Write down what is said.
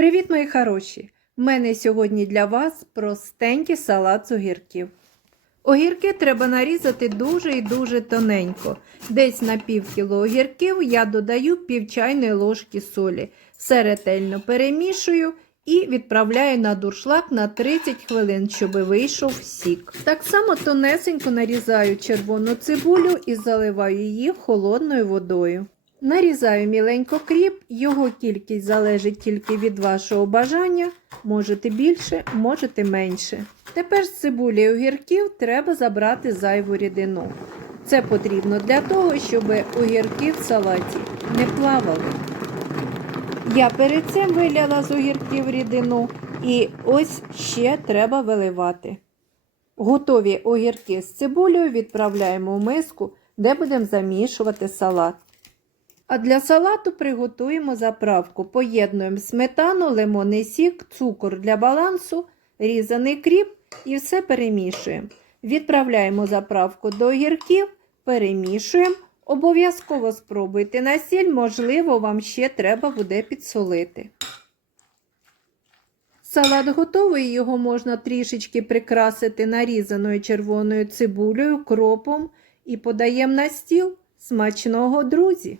Привіт, мої хороші! У мене сьогодні для вас простенький салат з огірків. Огірки треба нарізати дуже і дуже тоненько. Десь на пів кіло огірків я додаю пів чайної ложки солі. Все ретельно перемішую і відправляю на дуршлаг на 30 хвилин, щоб вийшов сік. Так само тонесенько нарізаю червону цибулю і заливаю її холодною водою. Нарізаю міленько кріп, його кількість залежить тільки від вашого бажання, можете більше, можете менше. Тепер з цибулі огірків треба забрати зайву рідину. Це потрібно для того, щоб огірки в салаті не плавали. Я перед цим виляла з огірків рідину і ось ще треба виливати. Готові огірки з цибулею відправляємо в миску, де будемо замішувати салат. А для салату приготуємо заправку. Поєднуємо сметану, лимонний сік, цукор для балансу, різаний кріп і все перемішуємо. Відправляємо заправку до огірків, перемішуємо. Обов'язково спробуйте на сіль, можливо, вам ще треба буде підсолити. Салат готовий, його можна трішечки прикрасити нарізаною червоною цибулею, кропом і подаємо на стіл. Смачного, друзі!